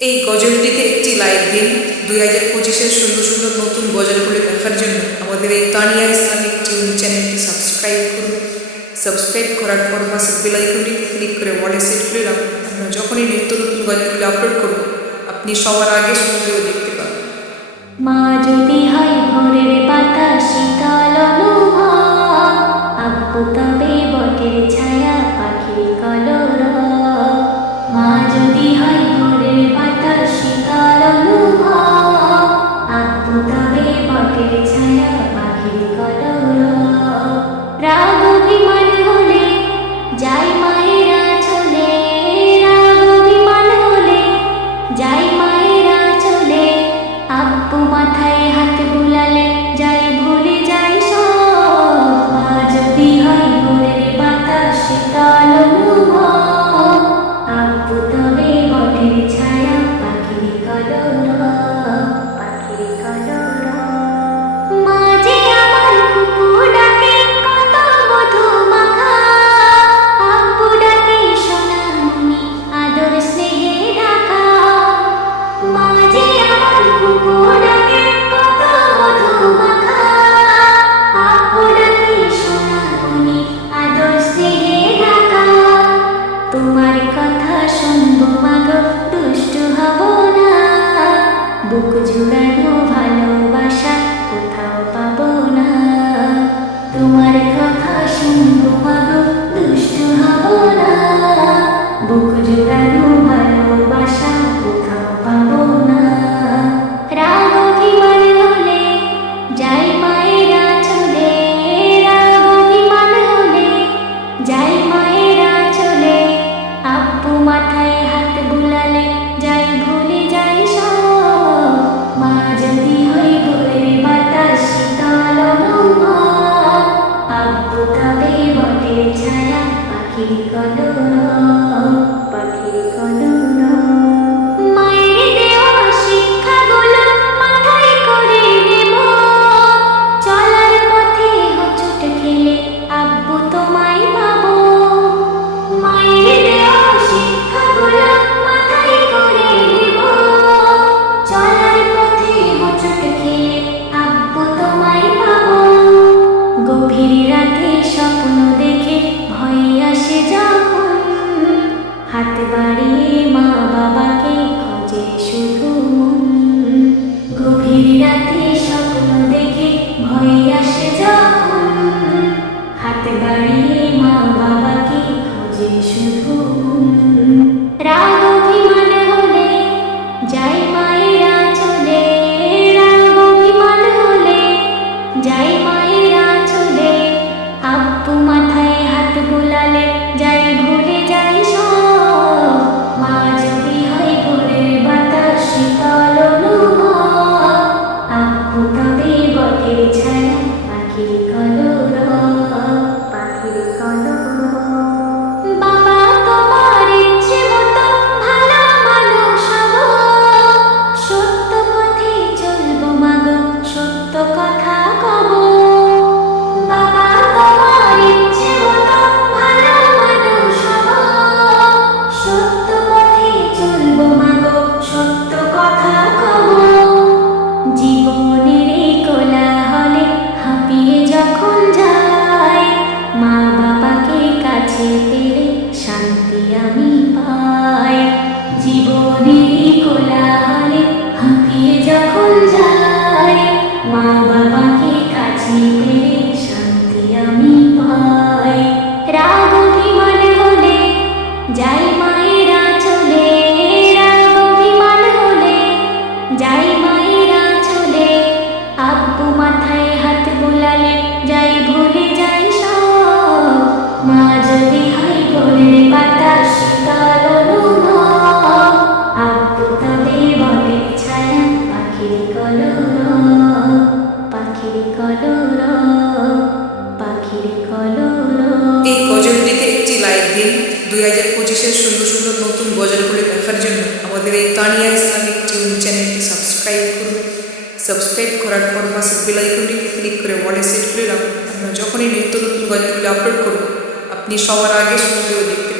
এই গজলটিতে একটি লাইক দিন। 2025-এর সুন্দর সুন্দর নতুন গজলগুলি দেখার জন্য আমাদের এই তানিয়া ইসলামিক টিউন চ্যানেলটি সাবস্ক্রাইব করুন। সাবস্ক্রাইব করার পর পাশের বেল আইকনটিতে ক্লিক করে অলে সেট করে রাখুন। আমরা যখনই নিত্য নতুন গজলগুলি আপলোড করব আপনি সবার আগে শুনতে ও দেখতে পাবেন। মা যদি হয় ভোরের বাতাস শীতল অনুভব, আব্বু তবে বটের ছায়া পাখির কলরব। মা যদি হয় ভোরের বাতাস শীতল অনুভব, আব্বু তবে বটের ছায়া পাখির কলরব। রাগ অভিমান হলে যাই মায়েরা চলে, রাগ অভিমান হলে যাই মায়েরা চলে, আব্বু মাথায় হাত বুলালে যাই ভুলে যাই সব। মা যদি হয় ভোরের বাতাস শীতল অনুভব, আব্বু তবে বটের ছায়া পাখির কলরব, পাখির কলরব। মা যে আমার কুকু ডাকে কত মধু মাখা, আব্বু ডাকে সোনামণি আদর স্নেহে ঢাকা। মা যে আমার কুকু ডাকে কত মধু মাখা, আব্বু ডাকে সোনামণি আদর স্নেহে ঢাকা। তোমার কথা শুনবো মাগো, দুষ্টু হব না, বুক জুড়ানো ভালোবাসা কোথাও পাবো না। তোমার কথা শুনবো মাগো, দুষ্টু হব না, বুক জুড়ানো ভালোবাসা কোথাও পাবো না। রাগ অভিমান হলে যাই মায়েরা চলে, রাগ অভিমান হলে যাই মায়েরা চলে, আব্বু মাথায় হাত বুলালে যাই ভুলে যাই সব। মা যদি হয় ভোরের বাতাস শীতল অনুভব, আব্বু তবে বটের ছায়া পাখির কলরব, পাখির কলরব। মায়ের দেওয়া শিক্ষাগুলো মাথায় করে নেব, চলার পথে হোঁচট খেলে আব্বু তোমায় পাবো। মায়ের দেওয়া শিক্ষাগুলো মাথায় করে নেব, চলার পথে হোঁচট খেলে আব্বু তোমায় পাবো। গভীর রাতে স্বপ্ন দেখে ভয় আসে যখন, হাত বাড়িয়ে মা বাবাকে খোঁজে শুধু মন। গভীর রাতে স্বপ্ন দেখে ভয় আসে যখন, হাত বাড়িয়ে মা বাবাকে খোঁজে শুধু মন। রাগ অভিমান হলে যাই মায়েরা চলে, রাগ অভিমান হলে যাই মায়েরা চলে, আব্বু মাথায় হাত বুলালে যাই ভুলে যাই সব। মা যদি হয় ভোরের বাতাস শীতল অনুভব, আব্বু তবে বটের ছায়া পাখির কলরব, পাখির কলরব। বাবা তোমার ইচ্ছে মতো ভালো মানুষ হব, সত্য পথে চলবো মাগো, সত্য কথা কব। বাবা তোমার ইচ্ছে মতো ভালো মানুষ হব, সত্য পথে চলবো মাগো, সত্য কথা কব। জীবনের এই কোলাহলে হাঁপিয়ে যখন যাই, মা বাবাকে কাছে পেলে শান্তি আমি পাই। জীবনের এই কোলাহলে হাঁপিয়ে যখন যাই, মা বাবাকে কাছে পেলে শান্তি আমি পাই। রাগ অভিমান হলে যাই মায়েরা চলে, রাগ অভিমান হলে যাই মায়েরা চলে, আব্বু মাথায় হাত বুলালে যাই ভুলে যাই সব। মা যদি হয় ভোরের বাতাস শীতল অনুভব, আব্বু তবে বটের ছায়া পাখির কলরব, পাখির কলরব, পাখির কলরব। এই গজলটিতে একটি লাইক দিন। 2025-এর সুন্দর সুন্দর নতুন গজলগুলি দেখার জন্য আমাদের এই তানিয়া ইসলামিক টিউন চ্যানেলটি সাবস্ক্রাইব করুন। সাবস্ক্রাইব করার পর পাশের বেল আইকনটিতে ক্লিক করে অলে সেট করে রাখুন। আমরা যখনই নিত্য নতুন গজলগুলি আপলোড করব আপনি সবার আগে শুনতে ও দেখতে